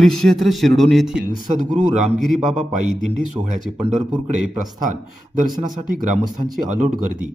श्री क्षेत्र शिरडोन येथील सद्गुरू रामगिरी बाबा पायी दिंडी सोहळ्याचे पंढरपूरकडे प्रस्थान दर्शनासाठी ग्रामस्थांची अलोट गर्दी।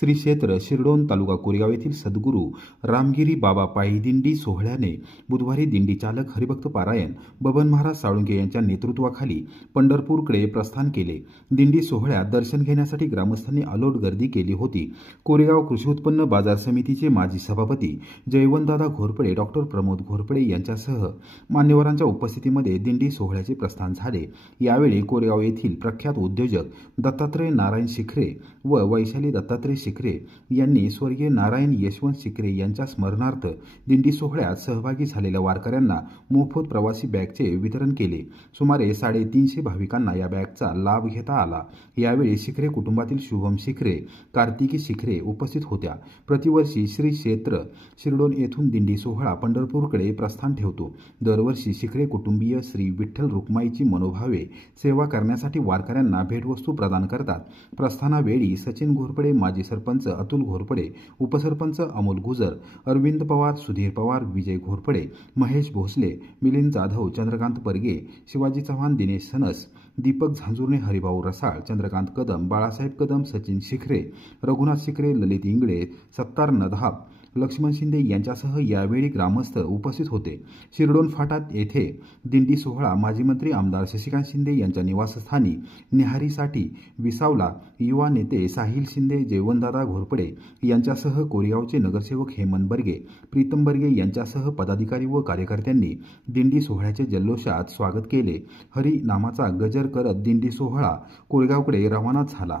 श्री क्षेत्र शिरडोन तालुका कोरेगाव येथील सद्गुरू रामगिरी बाबा पायी दिंडी सोहळ्याने बुधवारी दिंडी चालक हरिभक्त पारायण बबन महाराज साळुंखे यांच्या नेतृत्वाखाली पंढरपूरकडे प्रस्थान केले। दिंडी सोहळ्यात दर्शन घेण्यासाठी ग्रामस्थांनी अलोट गर्दी केली होती। कोरेगाव कृषी उत्पन्न बाजार समितीचे माजी सभापती जयवंतदादा घोरपडे, डॉक्टर प्रमोद घोरपडे यांच्यासह मान्यवरांच्या उपस्थितीमध्ये दिंडी सोहळ्याचे प्रस्थान झाले। यावेळी कोरेगाव येथील प्रख्यात उद्योजक दत्तात्रय नारायण शिखरे व वैशाली दत्तात्रय शिखरे यांनी स्वर्गीय नारायण यशवंत शिखरे यांच्या स्मरणार्थ दिंडी सोहळ्यात सहभागी झालेल्या वारकऱ्यांना मोफत प्रवासी बॅगचे वितरण केले। सुमारे 350 भाविकांना या बॅगचा लाभ घेता आला। यावेळी शिखरे कुटुंबातील शुभम शिखरे, कार्तिकी शिखरे उपस्थित होत्या। प्रतिवर्षी श्री क्षेत्र शिरडोन येथून दिंडी सोहळा पंढरपूरकडे प्रस्थान ठेवतो। दरवर्षी शिखरे कुटुंबीय श्री विठ्ठल रुक्माईची मनोभावे सेवा करण्यासाठी वारकऱ्यांना भेटवस्तू प्रदान करतात। प्रस्थानावेळी सचिन घोरपडे, माजी सरपंच अतुल घोरपडे, उपसरपंच अमोल गुजर, अरविंद पवार, सुधीर पवार, विजय घोरपडे, महेश भोसले, मिलिंद जाधव, चंद्रकांत परगे, शिवाजी चव्हाण, दिनेश सनस, दीपक झांजुर्णे, हरिभाऊ रसाळ, चंद्रकांत कदम, बाळासाहेब कदम, सचिन शिखरे, रघुनाथ शिखरे, ललित इंगळे, सत्तार नधाब, लक्ष्मण शिंदे यांच्यासह यावेळी ग्रामस्थ उपस्थित होते। शिरडोन फाटात येथे दिंडी सोहळा माजी मंत्री आमदार शशिकांत शिंदे यांच्या निवासस्थानी न्याहारीसाठी विसावला। युवा नेते साहिल शिंदे, जयवंतदादा घोरपडे यांच्यासह कोरेगावचे नगरसेवक हेमंत बर्गे, प्रीतम बर्गे यांच्यासह पदाधिकारी व कार्यकर्त्यांनी दिंडी सोहळ्याचे जल्लोषात स्वागत केले। हरी नामाचा गजर करत दिंडी सोहळा कोरेगावकडे रवाना झाला।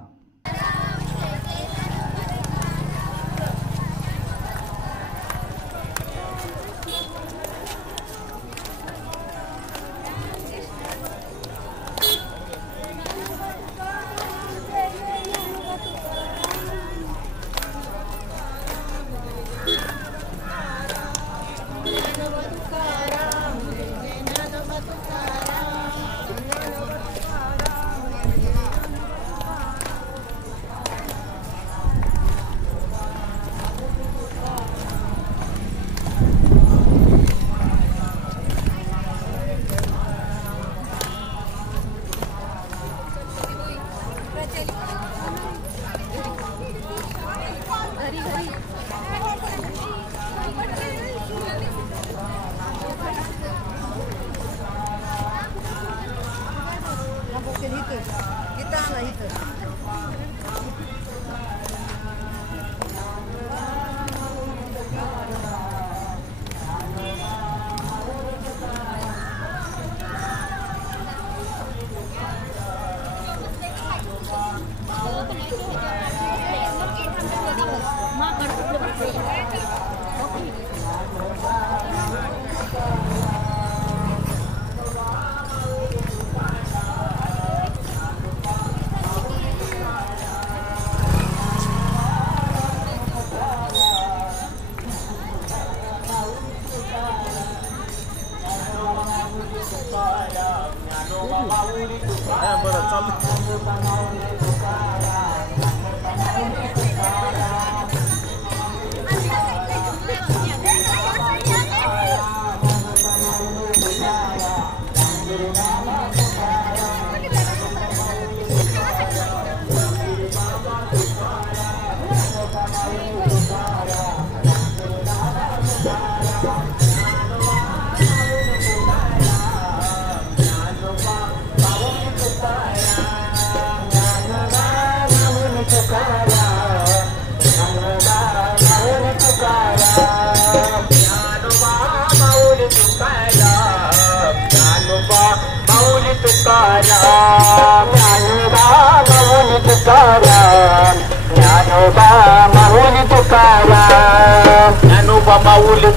ज्ञानोबा माऊली तुकाराम, ज्ञानोबा माऊली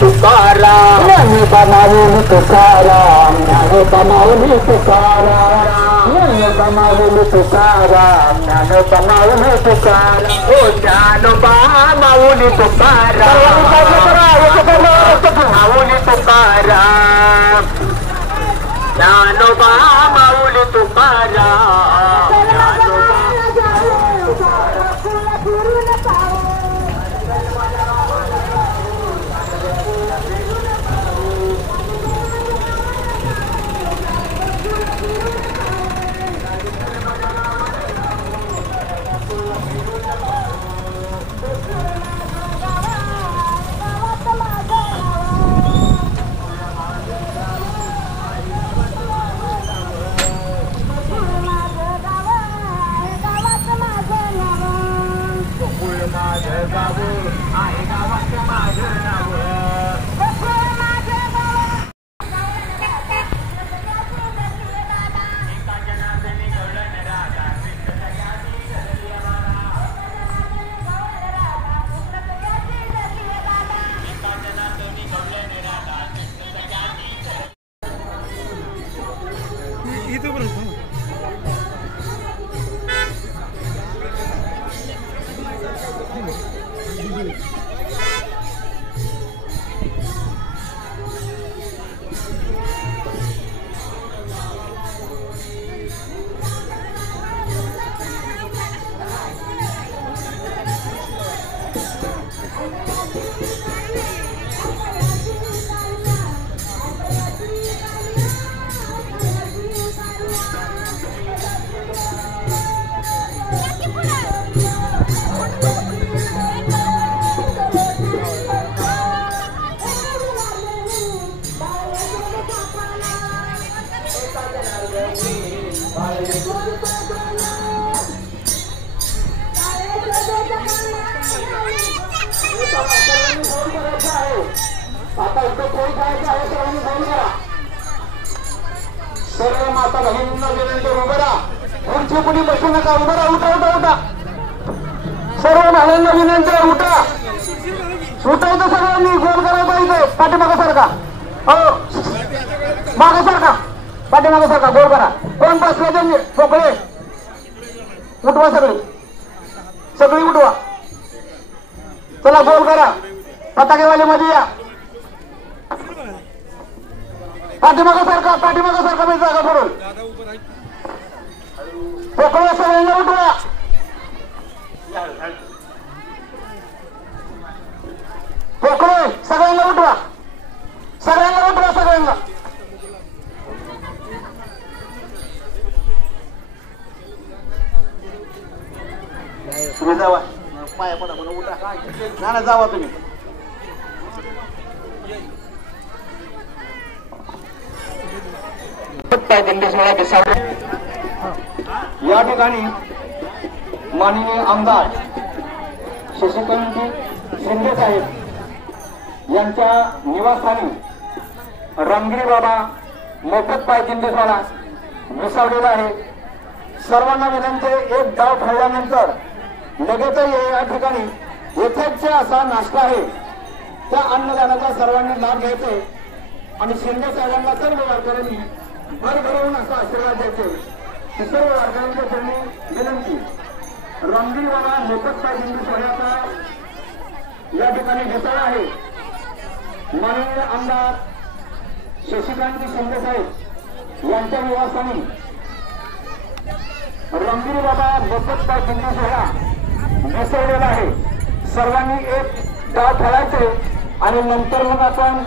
तुकाराम, ज्ञानोबा माऊली तुकाराम, ज्ञानोबा माऊली तुकाराम, ज्ञानोबा माऊली तुकाराम, ज्ञानोबा माऊली तुकाराम, ओ ज्ञानोबा माऊली तुकाराम, माऊली तुकाराम, ज्ञानोबा माऊली तुकाराम, ज्ञानोबा आता इथे कोण करायचं आहे सर्वांनी फोन करा. सर्व माता भगिनींना विनंती उभं राहा. पुढची कुणी बसू नका. उभं राहा. उठा उठा उठा. सर्व महिलांना विनंती आहे. उठा. उठायचं सगळ्यांनी. गोल करायचा इथे. पाठीमागा सारखा. हो मागा सारखा. पाठीमागा सारखा. गोल करा. कोण बसला त्यांनी पोकळे उठवा. सगळी सगळी उठवा. चला गोल करा. पताकेवाले मध्ये या. पाठीमागा सारखा. पाठीमागा सारखा. मी जागा सोडून पोकळे सगळ्यांना उठवा. पोकळे सगळ्यांना उठवा. सगळ्यांना उठवा. सगळ्यांना तुम्ही जावा. पाया पडा म्हणून उठा. ना जावा तुम्ही. या ठिकाणी माननीय आमदार शशिकांतजी शिंदे साहेब यांच्या निवासस्थानी रामगिरी बाबा मोफत पायदिंडी सोहळा विसावलेला आहे. सर्वांना विनंती. एक डाव ठरल्यानंतर लगेच या ठिकाणी यथेच्छ असा नाश्ता आहे. त्या अन्नदानाचा सर्वांनी लाभ घ्यायचे आणि शिंदे साहेबांना सर्व वारकऱ्यांनी भरभरून असा आशीर्वाद द्यायचे. सर्व वारकऱ्यांच्या चरणी विनंती. रामगिरी बाबा मोफत पायदिंडी सोहळ्याचा या ठिकाणी घोषणा आहे. माननीय आमदार शशिकांतजी शिंदे साहेब यांच्या निवासस्थानी रामगिरी बाबा मोफत पायदिंडी सोहळा बसवलेला आहे. सर्वांनी एक डाव खेळायचे आणि नंतर मग आपण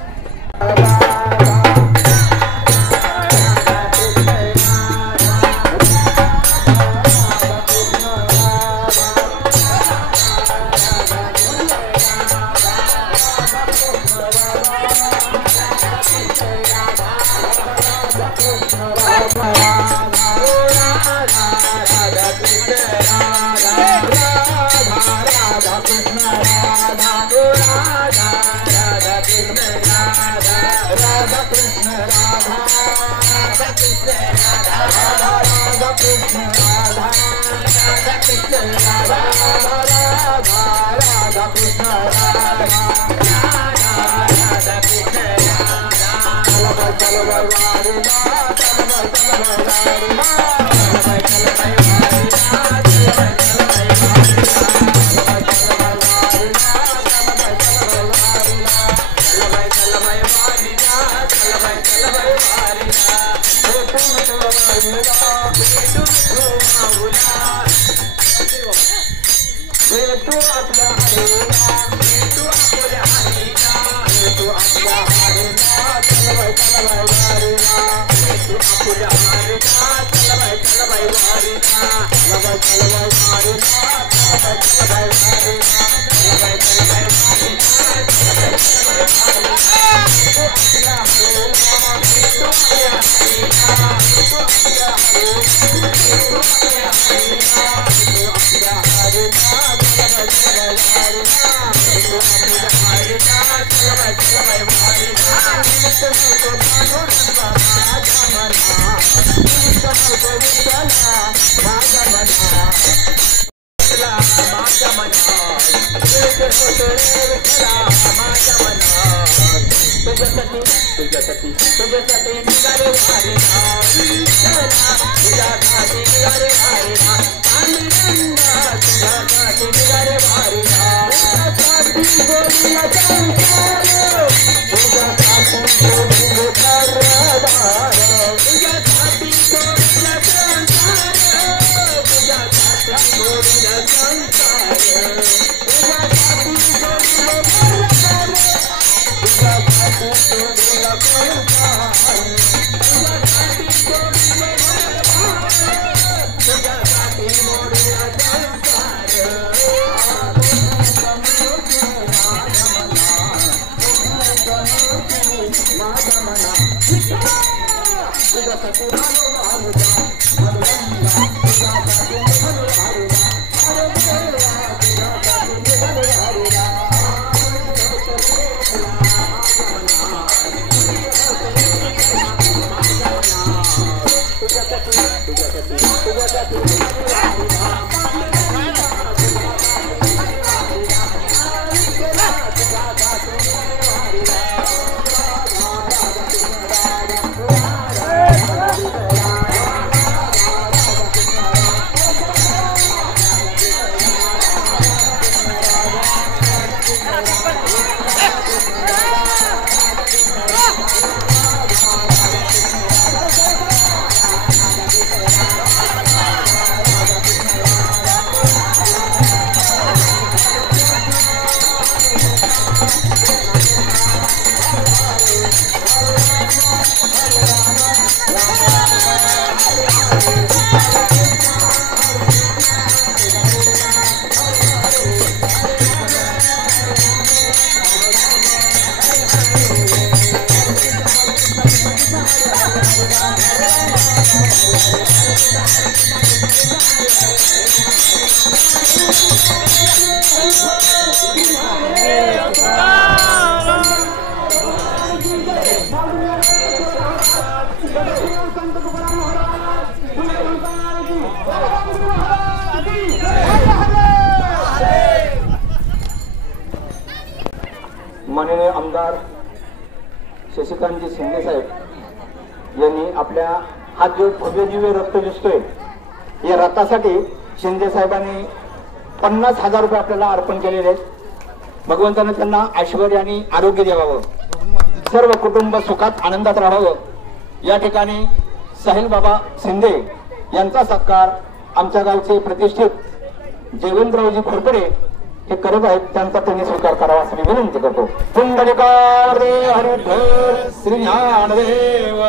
माननीय आमदार शशिकांतजी शिंदे साहेब यांनी आपल्या हा जो भव्य दिव्य रथ दिसतोय या रथासाठी शिंदे साहेबांनी 50,000 रुपये आपल्याला अर्पण केलेले आहेत। भगवंताने त्यांना ऐश्वर्य आणि आरोग्य द्यावं, सर्व कुटुंब सुखात आनंदात राहावं। या ठिकाणी साहिल बाबा शिंदे यांचा सत्कार आमच्या गावचे प्रतिष्ठित जयवंतरावजी खोरपडे हे करत आहेत, त्यांचा त्यांनी स्वीकार करावा असं मी विनंती करतो। पुंडलिकार हरिधर श्री ज्ञानदेव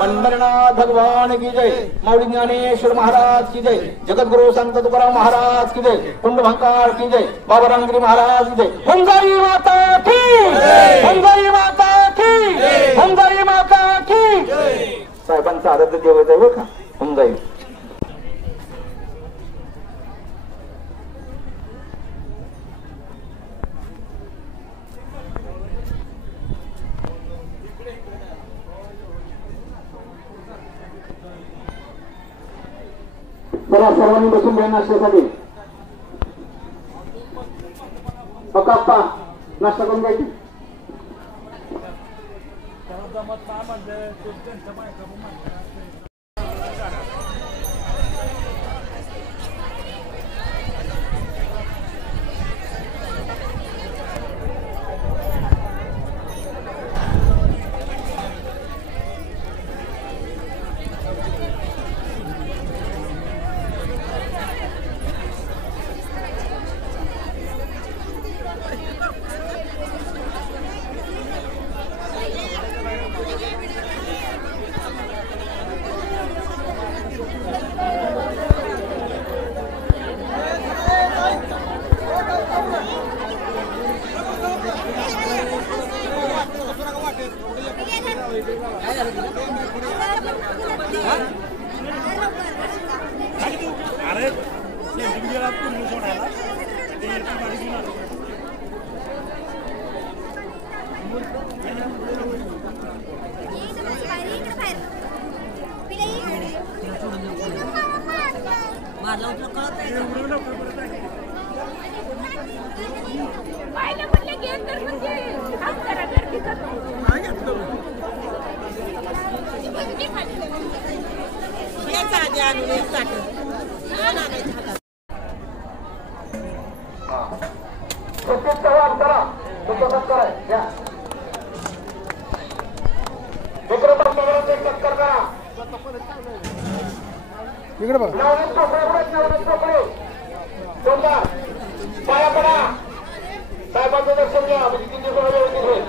पंढरनाथ भगवान की जय, माऊली ज्ञानेश्वर महाराज की जय, जगद्गुरु संत तुकाराम महाराज की जय, कुंडभंकार की जय, बाबा रामगिरी महाराज की जय, हंजाई माता की जय, हंजाई माता की जय, हंजाई माता की जय। साहेबांचा आराध्य देवता आहे बरं का हंजाई। चला सर्वांनी बसून घ्या नाश्त्यासाठी। पक्का नाश्ता करून घ्यायची। साहेबांचं दर्शन घ्या म्हणजे 3 दिवस व्यवस्थित होईल।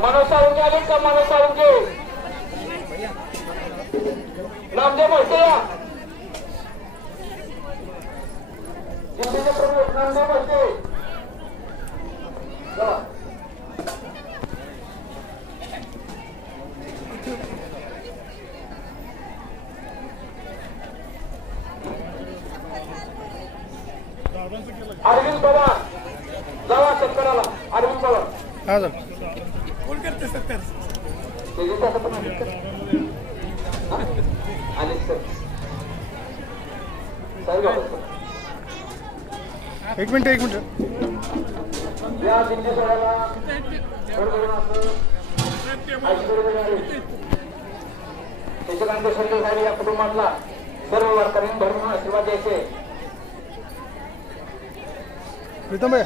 मनोज साळुंके आले का? मनोज साळुंके नामदेव मोहिते या दिल्लीचे प्रमुख नामदेव मोहिते नंबराला अरविंद पवार. हा सर. कोण करते सत्तर आले सर. साहेब एक मिनिट या दिंडी सोहळ्याला शशिकांत शिंदे साहेब या कुटुंबातला सर्व वारकऱ्यांनी धरून आशीर्वाद द्यायचे. प्रीतम भाई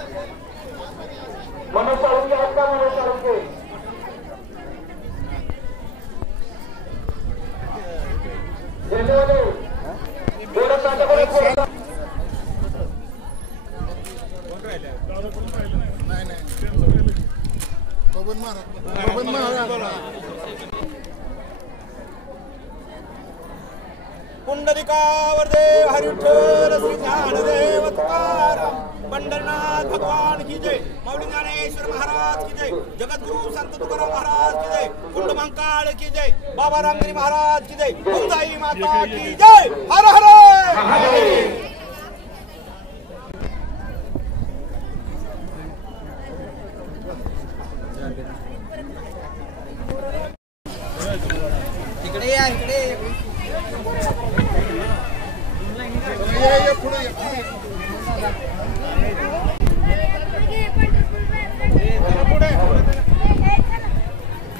मनोज साळुंके आहेत का? मनोज साळुंके पुंडलिकावर देव हरी विठ्ठल श्री ज्ञानदेव तुकाराम पंढरनाथ भगवान की जय. माऊली ज्ञानेश्वर महाराज की जय. जगद्गुरु संत तुकाराम महाराज की जय. कुंडमंकाळ की जय. बाबा रामगिरी महाराज की जय. गुंजाई माता की जय. हर हर इकडे या इकडे.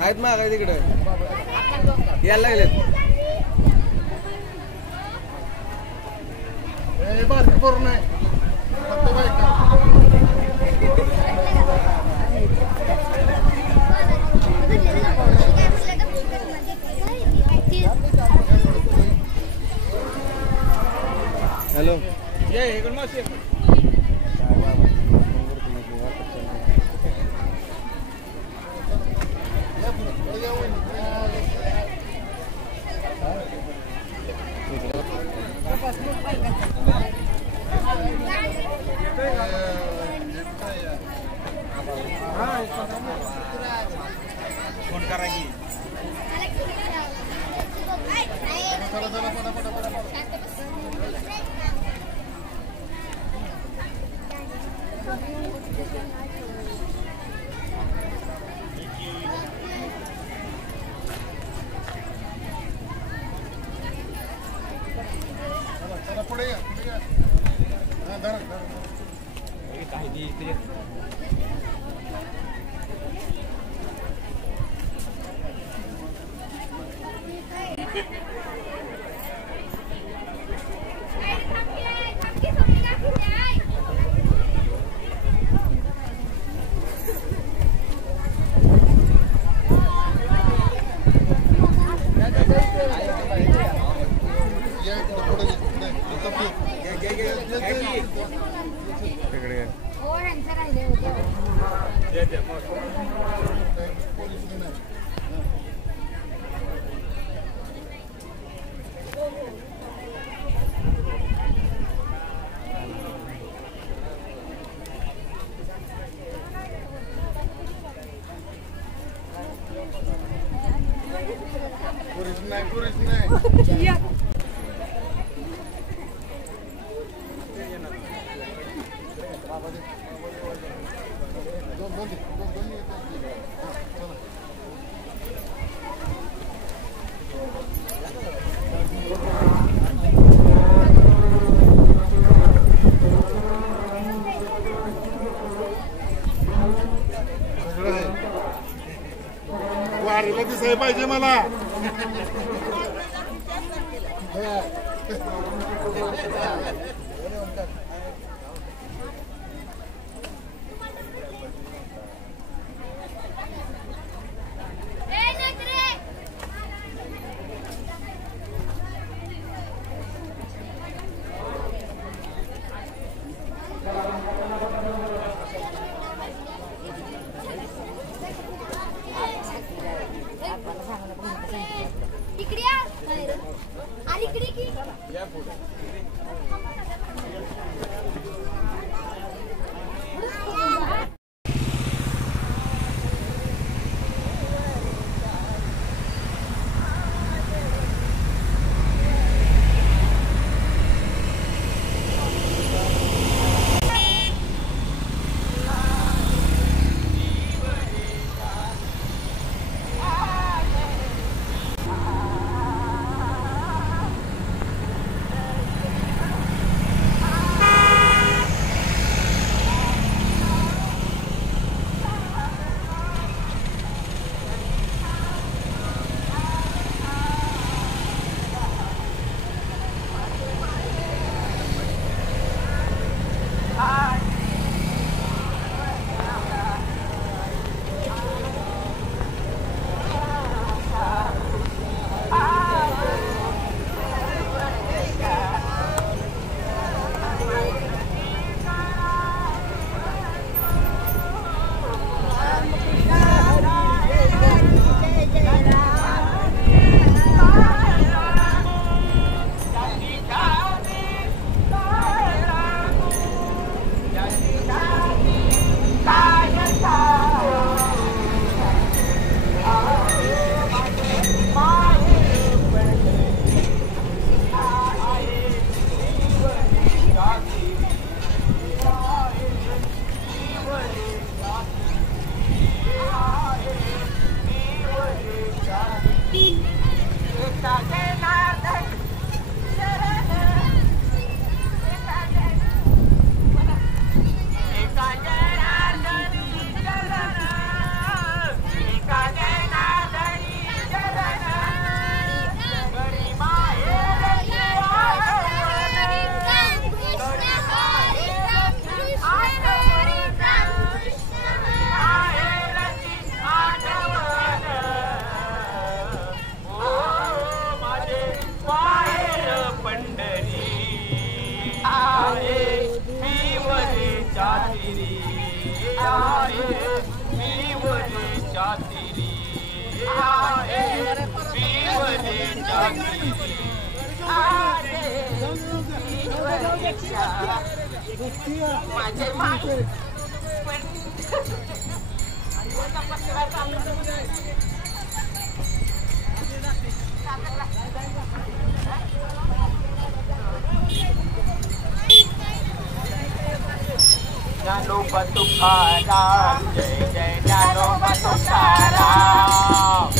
आहेत मग काय तिकडे यायला लागलेत. हॅलो ये इकडे मावशी. फोन करायची. वारीला दिसायला पाहिजे मला. ज्ञानोबा तुकाराम जय जय ज्ञानोबा तुकाराम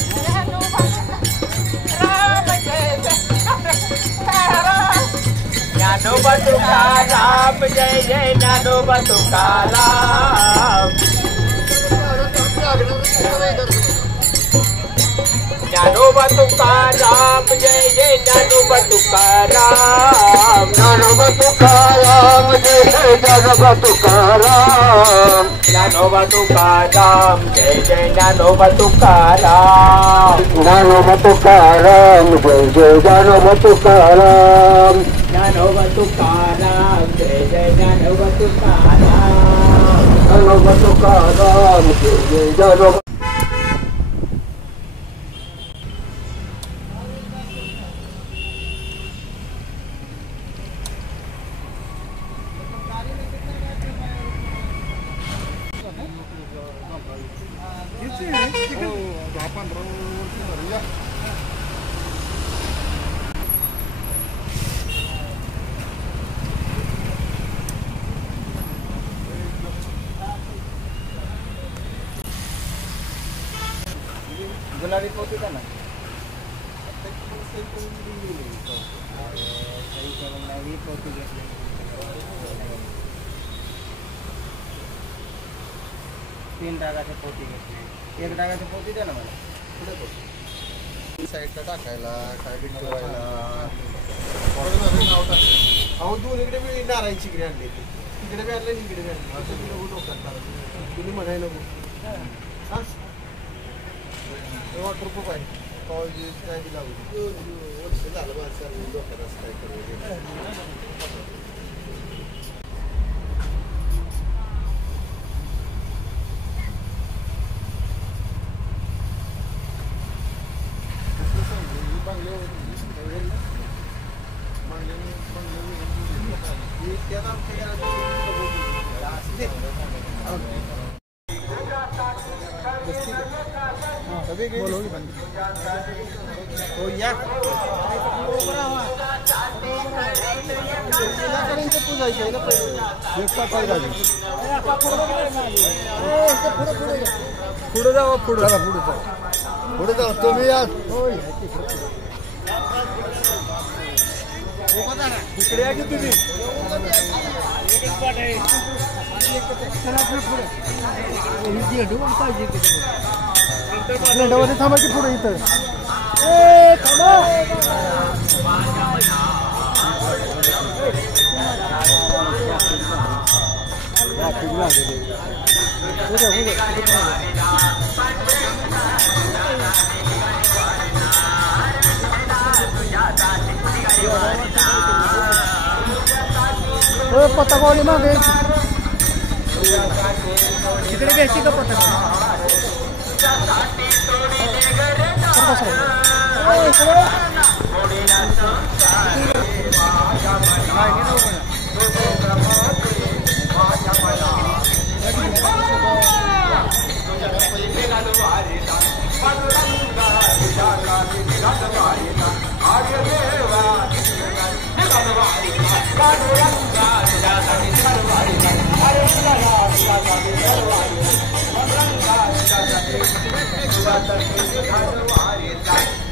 राम जय जय ज्ञानोबा तुकाराम जय जय ज्ञानोबा तुकाराम ज्ञानोबा तुकाराम जय जय ज्ञानोबा तुकाराम ज्ञानोबा तुकाराम जय जय ज्ञानोबा तुकाराम ज्ञानोबा तुकाराम जय जय ज्ञानोबा तुकाराम ज्ञानोबा तुकाराम जय जय ज्ञानोबा तुकाराम ज्ञानोबा तुकाराम जय जय ज्ञानोबा तुकाराम ज्ञानोबा तुकाराम जय जय ज्ञानोबा गुलाबी पोती का ना तीन डागाचे पोती घेतले एक डागाची पोती द्या ना मला साईडला टाकायला साईड ठेवायला अहो दोन इकडे मी नारायणची इकडे आणली तिकडे बी आणलं इकडे बी आणलं तुम्ही म्हणाय नको वॉटरप्रूफ आहे कॉलेज काय बी लागू वर्ष झालं माणसाला डोक्यात असं काय करू तो या पूजायची आहे ना पुढे जाऊ पुढे जाऊ तुम्ही या इकडे या की तुम्ही थांबा की पुढे इथं पतंगवाली मागे इकडे घ्यायची का पतंग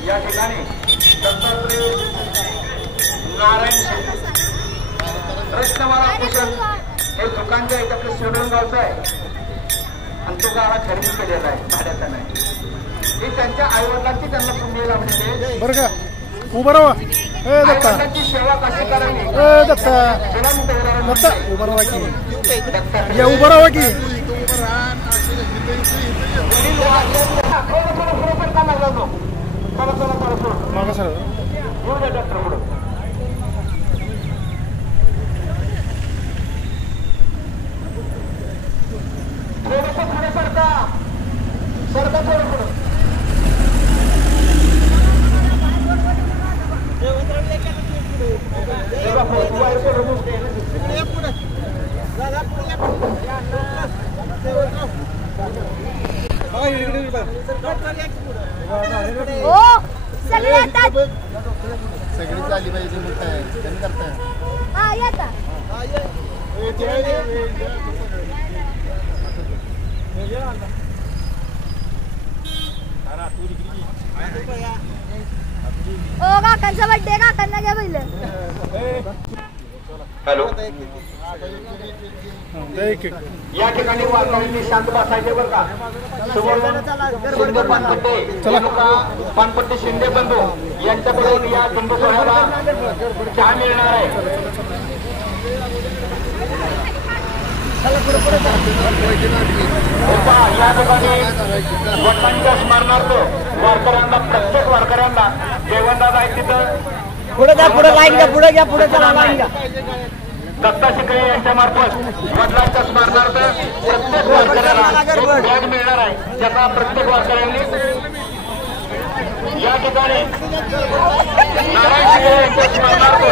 या ठिकाणी नारायण रत्नमाला कुशल हे दुकान जे आहे आपलं शिवडून गावचं आहे आणि तो गाळा खरेदी केलेला आहे भाड्याचा नाही हे त्यांच्या आईवडिलांची त्यांना पुण्य लाभलेले बरं का उभं राहा आईवडिलांची सेवा कशी करावी दत्ता उभं राहा की या उभं राहा की मागा सर डॉक्टर पुढे थोडंसं पुढे सरका सरकार पुढे सगळे येतात. सगळी झाली पाहिजे मोठं कमी करताय. हा येतात. ओ काकांचा बर्थडे काकांना घ्या पहिलं. हॅलो या ठिकाणी वारकऱ्यांनी शांत बसायचे बरं का. समोर शिंदे पानपट्टे पानपट्टे शिंदे बंधू यांच्याकडून या बंधू सोहळ्याला चहा मिळणार आहे. या ठिकाणी वडिलांच्या स्मरणार्थ वारकऱ्यांना प्रत्येक वारकऱ्यांना देवणदादा आहे तिथं पुढे जा, पुढे लाईन घ्या, पुढे घ्या, पुढे चला, लाईन घ्या. दत्ता शिकळे यांच्या मार्फत वडिलांच्या स्मरणार्थ प्रत्येक वारकऱ्याला बॅग मिळणार आहे. त्याचा प्रत्येक वारकऱ्यांनी या ठिकाणी नारायण शिकळे यांच्या स्मरणार्थ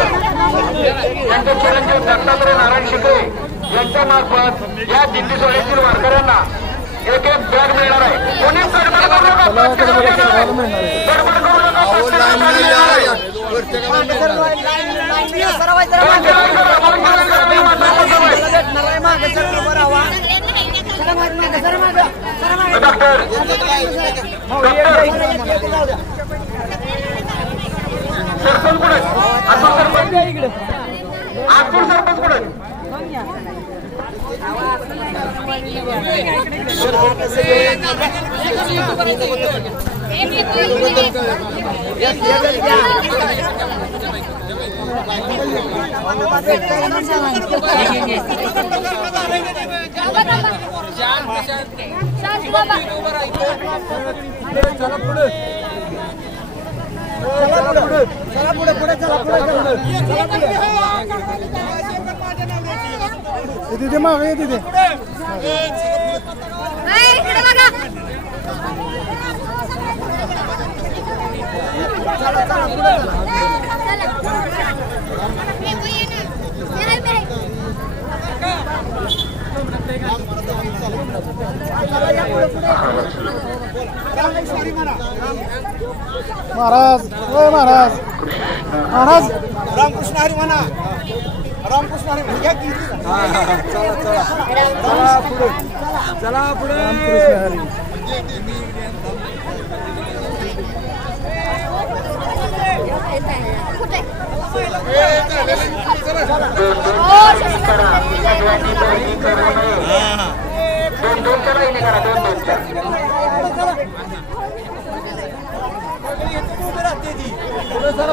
त्यांचे चिरंजीव दत्तात्रय नारायण शिकळे यांच्या मार्फत या दिंडी सोहळ्यातील वारकऱ्यांना एक एक बॅग मिळणार आहे. कोणी गडबड करू नका, गडबड करू नका. सरपंच कुठे आतूर सरपंच कुठे तिथे मागे तिथे महाराज ओ महाराज महाराज रामकृष्ण हरी म्हणा. रामकृष्ण हरी म्हणा. चला चला चला पुढे चला पुढे रामकृष्ण हरी.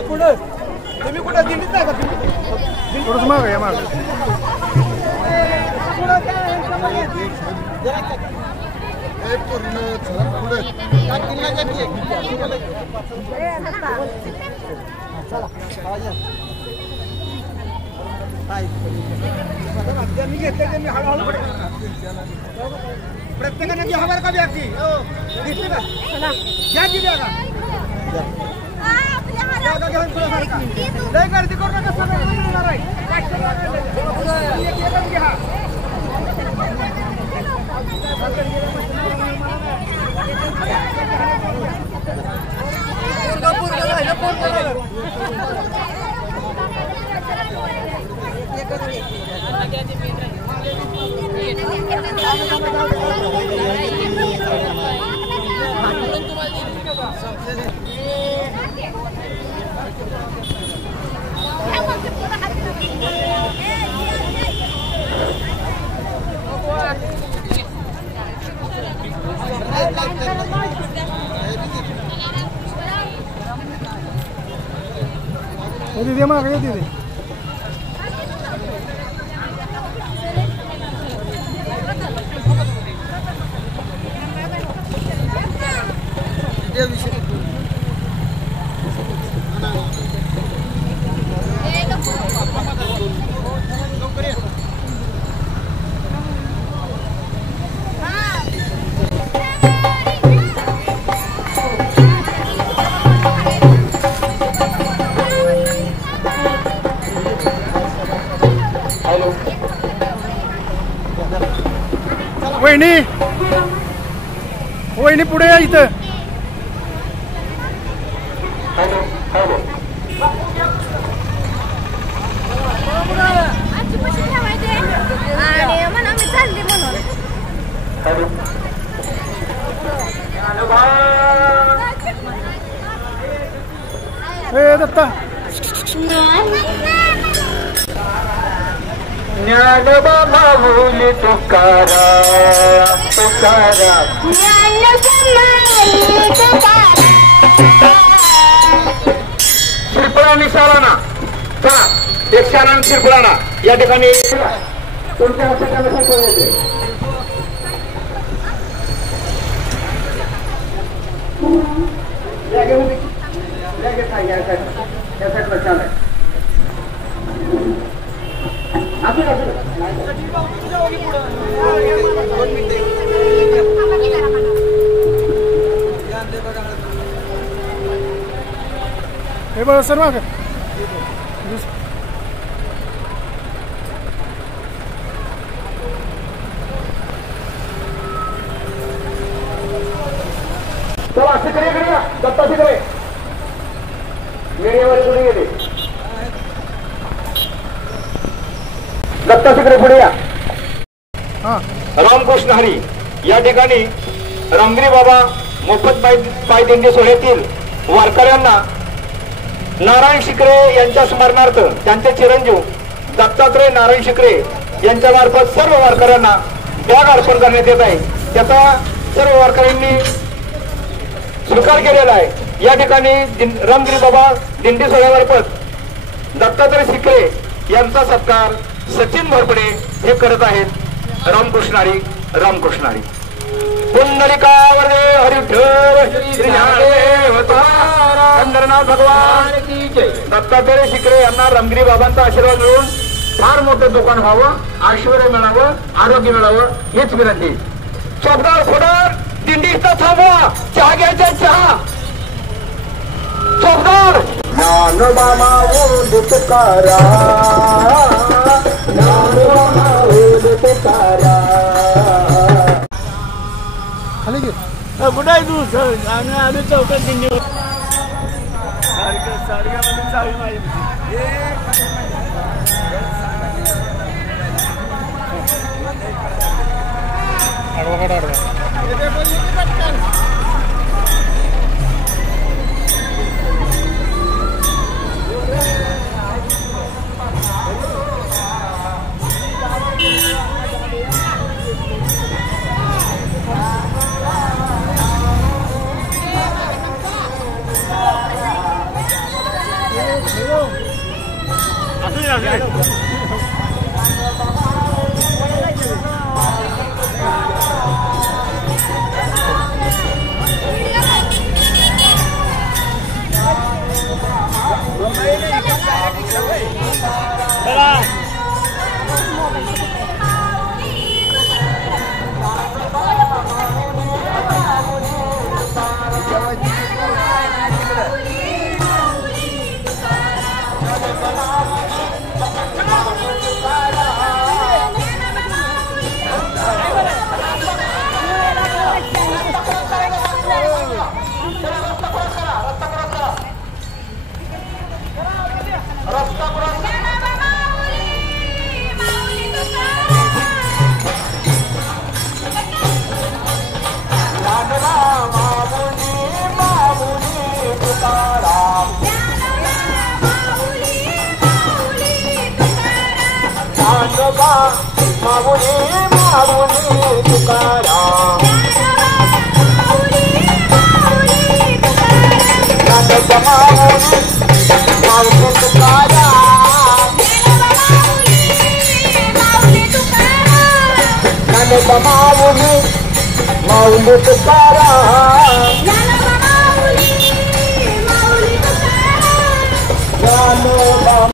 पुढे तुम्ही कुठे दिंडीत नाही का? थोडंसं मागे या मागे त्यांनी घेतले त्यांनी हळूहळू प्रत्येकाने घ्या बरं का बॅग ती घेतली का? घ्या की बॅगा घेऊन पुढे सारखा लय गर्दी करू नका. सगळं मिळणार आहे. घ्या तिथे मागे तिथे वहिनी वहिनी पुढे या इथं. आणि म्हणून मी चालली म्हणून ए दत्ता ज्ञानोबा माऊली तुकाराम तुकाराम शिरपुराणी शाळाना चला एक शाळा शिरपुराणा या ठिकाणी तुमच्या हस्ते हे बघा सर माग चला शिकरे इकडे या दत्ता शिकरे मीडियावर पुढे गेले दत्ता शिकरे पुढे या. रामकृष्ण हरी या ठिकाणी रामगिरी बाबा मोफत पायदिंडी सोहळ्यातील वारकऱ्यांना नारायण शिकरे यांच्या स्मरणार्थ त्यांचे चिरंजीव दत्तात्रय नारायण शिकरे यांच्या मार्फत सर्व वारकऱ्यांना बॅग अर्पण करण्यात येत आहे. त्याचा सर्व वारकऱ्यांनी स्वीकार केलेला आहे. या ठिकाणी रामगिरी बाबा दिंडी सोहळ्यामार्फत दत्तात्रय शिकरे यांचा सत्कार सचिन भरपडे हे करत आहेत. रामकृष्णारी रामकृष्णारी पुंडलिकावर हरिठ्ठल चंद्रनाथ भगवान की जय. दत्तात्रय शिकरे यांना रामगिरी बाबांचा आशीर्वाद मिळून फार मोठं दुकान व्हावं, ऐश्वर्य मिळावं, आरोग्य मिळावं हीच विनंती. चौकदार फोडार दिंडी इथं थांबवा, चहा घ्यायचा चहा. चौकदार ज्ञानोबा माऊली तुकाराम ज्ञानोबा माऊली तुकाराम. खाली घे. कुठे आहे तू सर? आम्ही आलो चौकात दिंडीवर. सारख्यामध्ये चावी माझी माऊली माऊली तुकाराम ज्ञानोबा माऊली माऊली तुकाराम ज्ञानोबा माऊली माऊली तुकाराम ज्ञानोबा